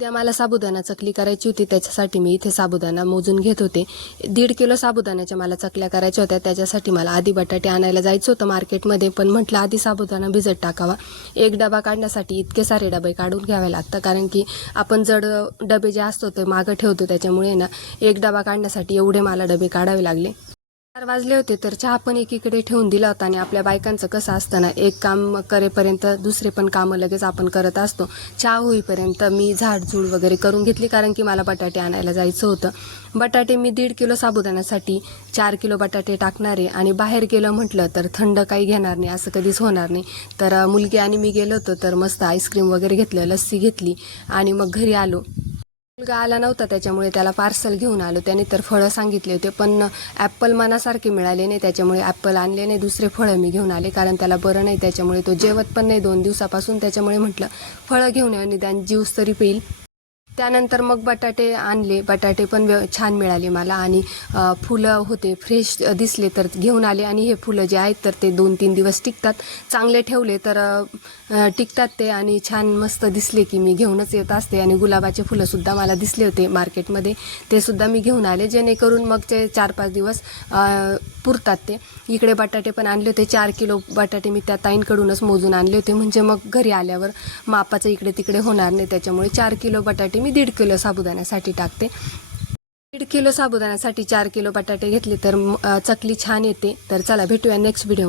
उद्या मला साबुदाणा चकली करायची होती, त्याच्यासाठी मी इथे साबुदाणा मोजून घेत होते. 1.5 किलो साबुदाण्याच्या मला चकल्या करायच्या होत्या. त्याच्यासाठी मला आधी बटाटे आणायला जायचं होतं मार्केटमध्ये, पण म्हटलं आधी साबुदाणा भिजत टाकावा. एक डबा काढण्यासाठी इतके सारे डबे काढून घ्यावे लागतं, कारण की आपण जड डबे जे असतो ते मागं ठेवतो, त्याच्यामुळे ना एक डबा काढण्यासाठी एवढे मला डबे काढावे लागले. 4 वाजले होते, तर चहा पण एकीकडे ठेवून दिला होता. आणि आपल्या बायकांचं कसं असतं ना, एक काम करेपर्यंत दुसरे पण कामं लगेच आपण करत असतो. चहा होईपर्यंत मी झाडझूड वगैरे करून घेतली, कारण की मला बटाटे आणायला जायचं होतं. बटाटे मी 1.5 किलो साबुदाण्यासाठी 4 किलो बटाटे टाकणार आहे. आणि बाहेर गेलं म्हटलं तर थंड काही घेणार नाही, असं कधीच होणार नाही. तर मुलगी आणि मी गेलो होतो, तर मस्त आईस्क्रीम वगैरे घेतलं, लस्सी घेतली आणि मग घरी आलो. मुलगा आला नव्हता, त्याच्यामुळे त्याला पार्सल घेऊन आलो. त्याने तर फळं सांगितले होते, पण ॲपल मनासारखे मिळाले नाही, त्याच्यामुळे ॲपल आणले नाही. दुसरे फळं मी घेऊन आले, कारण त्याला बरं नाही, त्याच्यामुळे तो जेवत पण नाही 2 दिवसापासून. त्याच्यामुळे म्हटलं फळं घेऊन या, निदान ज्यूस तरी पिईल. त्यानंतर मग बटाटे आणले. बटाटे पण छान मिळाले मला. आणि फुलं होते, फ्रेश दिसले तर घेऊन आले. आणि हे फुलं जे आहेत तर ते 2-3 दिवस टिकतात, चांगले ठेवले तर टिकतात ते. आणि छान मस्त दिसले की मी घेऊनच येत असते. आणि गुलाबाचे फुलंसुद्धा मला दिसले होते मार्केटमध्ये, ते सुद्धा मी घेऊन आले, जेणेकरून मग ते 4-5 दिवस पुरतात ते. इकडे बटाटे पण आणले होते. 4 किलो बटाटे मी त्या ताईंकडूनच मोजून आणले होते, म्हणजे मग घरी आल्यावर मापाचं इकडे तिकडे होणार नाही. त्याच्यामुळे 4 किलो बटाटे मी 1.5 किलो साबुदाण्यासाठी टाकते. 1.5 किलो साबुदाण्यासाठी 4 किलो बटाटे घेतले तर चकली छान येते. तर चला भेटूया नेक्स्ट व्हिडिओमध्ये.